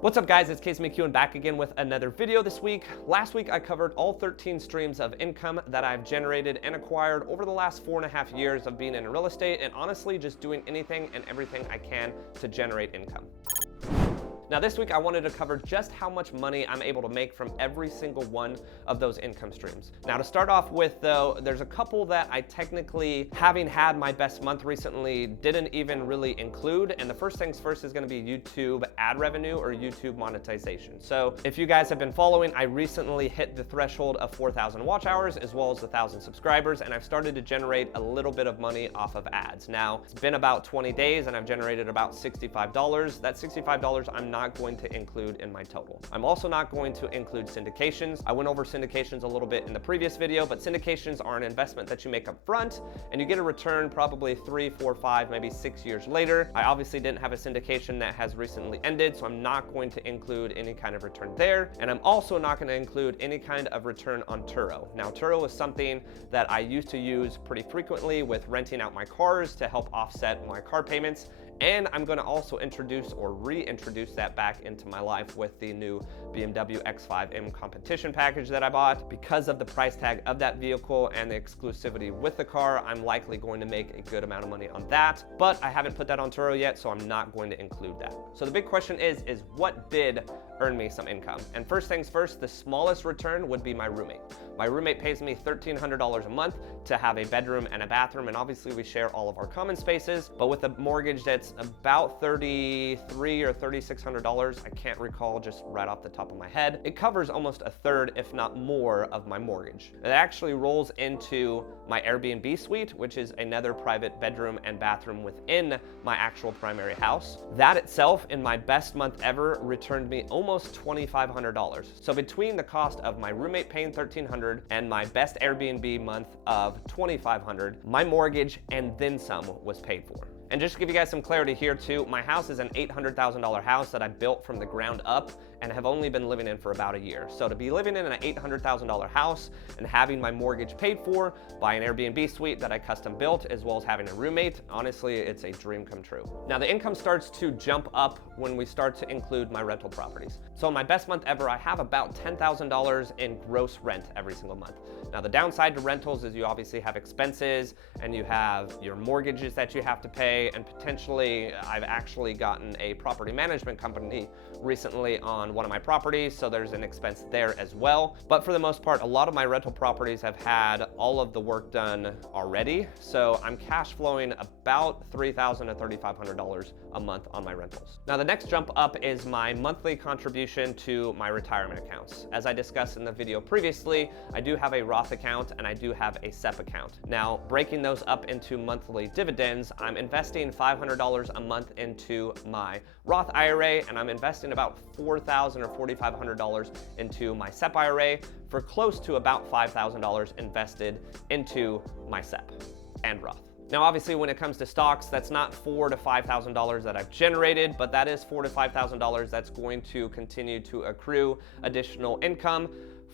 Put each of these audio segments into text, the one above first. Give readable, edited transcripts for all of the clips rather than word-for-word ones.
What's up guys, it's McKeown back again with another video this week. Last week I covered all 13 streams of income that I've generated and acquired over the last 4.5 years of being in real estate and honestly just doing anything and everything I can to generate income. Now this week I wanted to cover just how much money I'm able to make from every single one of those income streams. Now to start off with though, there's a couple that I technically, having had my best month recently, didn't even really include. And the first things first is gonna be YouTube ad revenue or YouTube monetization. So if you guys have been following, I recently hit the threshold of 4,000 watch hours as well as 1,000 subscribers, and I've started to generate a little bit of money off of ads. Now it's been about 20 days and I've generated about $65. That $65 I'm not going to include in my total. I'm also not going to include syndications. I went over syndications a little bit in the previous video, but syndications are an investment that you make up front and you get a return probably 3, 4, 5, maybe 6 years later. I obviously didn't have a syndication that has recently ended, so I'm not going to include any kind of return there. And I'm also not going to include any kind of return on Turo. Now, Turo is something that I used to use pretty frequently with renting out my cars to help offset my car payments. And I'm gonna also introduce or reintroduce that back into my life with the new BMW X5M competition package that I bought. Because of the price tag of that vehicle and the exclusivity with the car, I'm likely going to make a good amount of money on that, but I haven't put that on Turo yet, so I'm not going to include that. So the big question is what did earn me some income? And first things first, the smallest return would be my roommate. My roommate pays me $1,300 a month to have a bedroom and a bathroom, and obviously we share all of our common spaces, but with a mortgage that's about $3,300 or $3,600, I can't recall just right off the top of my head, it covers almost a third, if not more, of my mortgage. It actually rolls into my Airbnb suite, which is another private bedroom and bathroom within my actual primary house. That itself, in my best month ever, returned me almost $2,500. So between the cost of my roommate paying $1,300 and my best Airbnb month of $2,500, my mortgage and then some was paid for. And just to give you guys some clarity here too, my house is an $800,000 house that I built from the ground up and have only been living in for about a year. So to be living in an $800,000 house and having my mortgage paid for by an Airbnb suite that I custom built, as well as having a roommate, honestly, it's a dream come true. Now the income starts to jump up when we start to include my rental properties. So in my best month ever, I have about $10,000 in gross rent every single month. Now the downside to rentals is you obviously have expenses and you have your mortgages that you have to pay, and potentially I've actually gotten a property management company recently on one of my properties, so there's an expense there as well. But for the most part, a lot of my rental properties have had all of the work done already, so I'm cash flowing about $3,000 to $3,500 a month on my rentals. Now the next jump up is my monthly contribution to my retirement accounts. As I discussed in the video previously, I do have a Roth account and I do have a SEP account. Now breaking those up into monthly dividends, I'm investing $500 a month into my Roth IRA, and I'm investing about $4,000 or $4,500 into my SEP IRA for close to about $5,000 invested into my SEP and Roth. Now, obviously, when it comes to stocks, that's not $4,000 to $5,000 that I've generated, but that is $4,000 to $5,000 that's going to continue to accrue additional income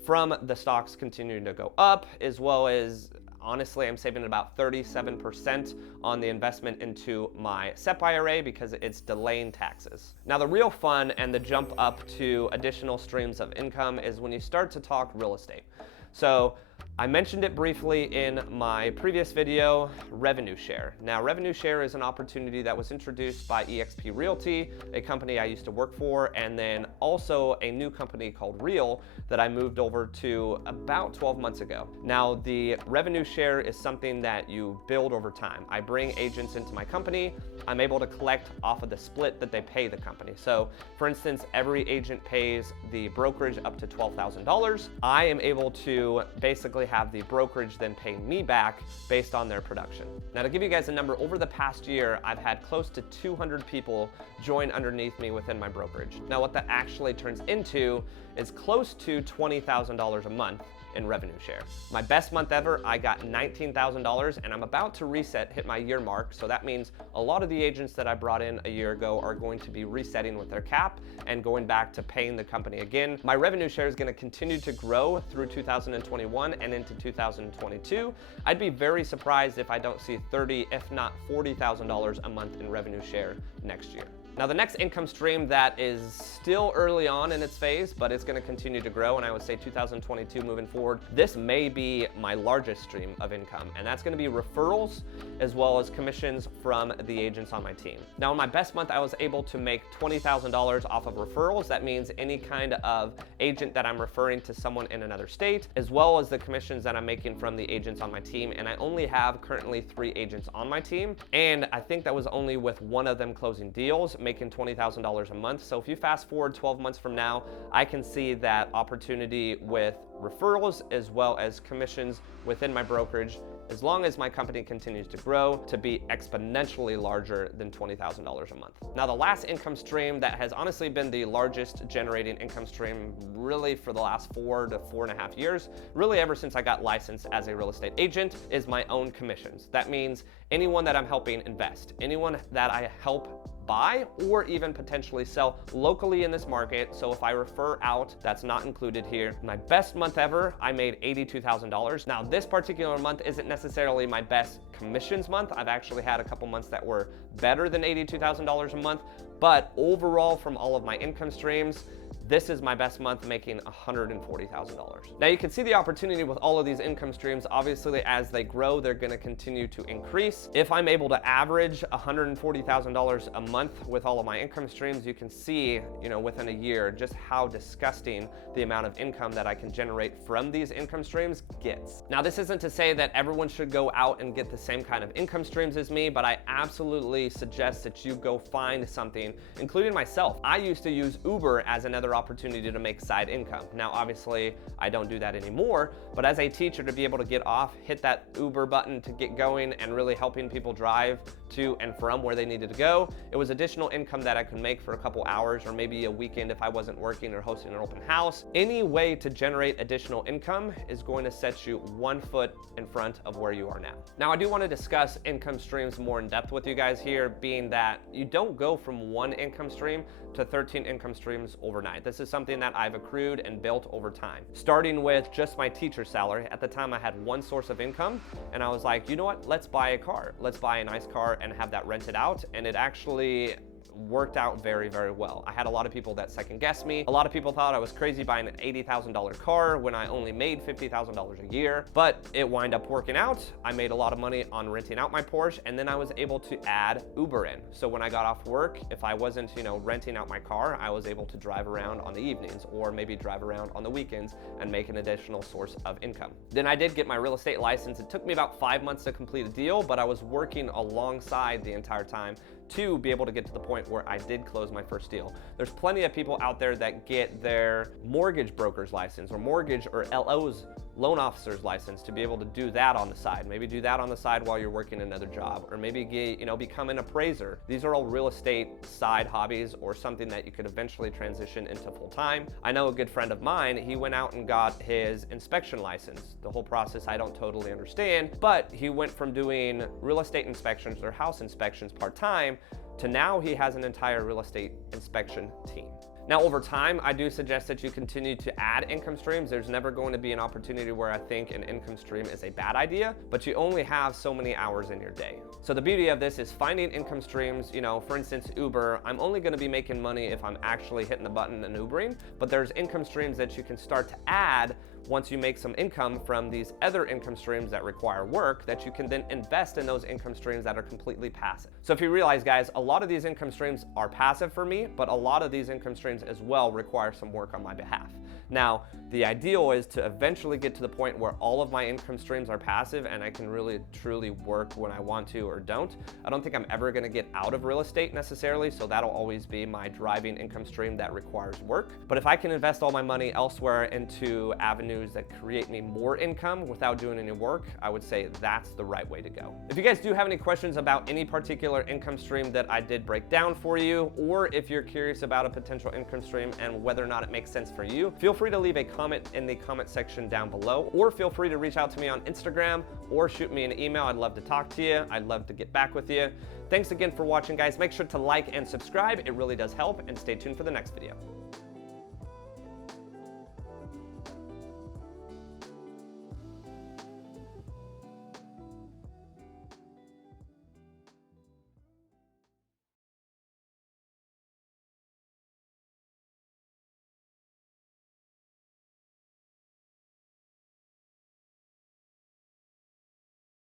from the stocks continuing to go up, as well as honestly, I'm saving about 37% on the investment into my SEP IRA because it's delaying taxes. Now, the real fun and the jump up to additional streams of income is when you start to talk real estate. So I mentioned it briefly in my previous video, revenue share. Now, revenue share is an opportunity that was introduced by eXp Realty, a company I used to work for, and then also a new company called Real that I moved over to about 12 months ago. Now, the revenue share is something that you build over time. I bring agents into my company. I'm able to collect off of the split that they pay the company. So for instance, every agent pays the brokerage up to $12,000. I am able to basically have the brokerage then pay me back based on their production. Now, to give you guys a number, over the past year, I've had close to 200 people join underneath me within my brokerage. Now, what that actually turns into is close to $20,000 a month in revenue share. My best month ever, I got $19,000, and I'm about to hit my year mark. So that means a lot of the agents that I brought in a year ago are going to be resetting with their cap and going back to paying the company again. My revenue share is going to continue to grow through 2021 and into 2022. I'd be very surprised if I don't see $30,000, if not $40,000 a month in revenue share next year. Now, the next income stream that is still early on in its phase, but it's gonna continue to grow, and I would say 2022 moving forward, this may be my largest stream of income, and that's gonna be referrals as well as commissions from the agents on my team. Now, in my best month, I was able to make $20,000 off of referrals. That means any kind of agent that I'm referring to someone in another state, as well as the commissions that I'm making from the agents on my team. And I only have currently 3 agents on my team, and I think that was only with one of them closing deals, making $20,000 a month. So if you fast forward 12 months from now, I can see that opportunity with referrals as well as commissions within my brokerage, as long as my company continues to grow, to be exponentially larger than $20,000 a month. Now, the last income stream that has honestly been the largest generating income stream really for the last 4 to 4.5 years, really ever since I got licensed as a real estate agent, is my own commissions. That means anyone that I'm helping invest, anyone that I help buy or even potentially sell locally in this market. So if I refer out, that's not included here. My best month ever, I made $82,000. Now, this particular month isn't necessarily my best commissions month. I've actually had a couple months that were better than $82,000 a month, but overall from all of my income streams, this is my best month, making $140,000. Now, you can see the opportunity with all of these income streams. Obviously, as they grow, they're gonna continue to increase. If I'm able to average $140,000 a month with all of my income streams, you can see, within a year, just how disgusting the amount of income that I can generate from these income streams gets. Now, this isn't to say that everyone should go out and get the same kind of income streams as me, but I absolutely suggest that you go find something, including myself. I used to use Uber as another opportunity to make side income. Now, obviously, I don't do that anymore, but as a teacher, to be able to get off, hit that Uber button to get going and really helping people drive to and from where they needed to go, it was additional income that I could make for a couple hours or maybe a weekend if I wasn't working or hosting an open house. Any way to generate additional income is going to set you one foot in front of where you are now. Now, I do want to discuss income streams more in depth with you guys here, being that you don't go from one income stream to 13 income streams overnight. This is something that I've accrued and built over time. Starting with just my teacher salary. At the time, I had one source of income, and I was like, you know what? Let's buy a car. Let's buy a nice car and have that rented out. And it actually worked out very, very well. I had a lot of people that second guessed me. A lot of people thought I was crazy buying an $80,000 car when I only made $50,000 a year, but it wound up working out. I made a lot of money on renting out my Porsche, and then I was able to add Uber in. So when I got off work, if I wasn't, renting out my car, I was able to drive around on the evenings or maybe drive around on the weekends and make an additional source of income. Then I did get my real estate license. It took me about 5 months to complete a deal, but I was working alongside the entire time to be able to get to the point where I did close my first deal. There's plenty of people out there that get their mortgage broker's license or mortgage or LO's loan officer's license to be able to do that on the side. Maybe do that on the side while you're working another job, or maybe become an appraiser. These are all real estate side hobbies or something that you could eventually transition into full time. I know a good friend of mine, he went out and got his inspection license. The whole process I don't totally understand, but he went from doing real estate inspections or house inspections part-time to now he has an entire real estate inspection team. Now, over time, I do suggest that you continue to add income streams. There's never going to be an opportunity where I think an income stream is a bad idea, but you only have so many hours in your day. So the beauty of this is finding income streams, for instance, Uber, I'm only gonna be making money if I'm actually hitting the button and Ubering, but there's income streams that you can start to add once you make some income from these other income streams that require work, that you can then invest in those income streams that are completely passive. So if you realize, guys, a lot of these income streams are passive for me, but a lot of these income streams as well require some work on my behalf. Now, the ideal is to eventually get to the point where all of my income streams are passive and I can really truly work when I want to or don't. I don't think I'm ever gonna get out of real estate necessarily, so that'll always be my driving income stream that requires work. But if I can invest all my money elsewhere into avenues that create me more income without doing any work, I would say that's the right way to go. If you guys do have any questions about any particular income stream that I did break down for you, or if you're curious about a potential income stream and whether or not it makes sense for you, feel free to leave a comment in the comment section down below, or feel free to reach out to me on Instagram or shoot me an email. I'd love to talk to you. I'd love to get back with you. Thanks again for watching, guys. Make sure to like and subscribe. It really does help, and stay tuned for the next video.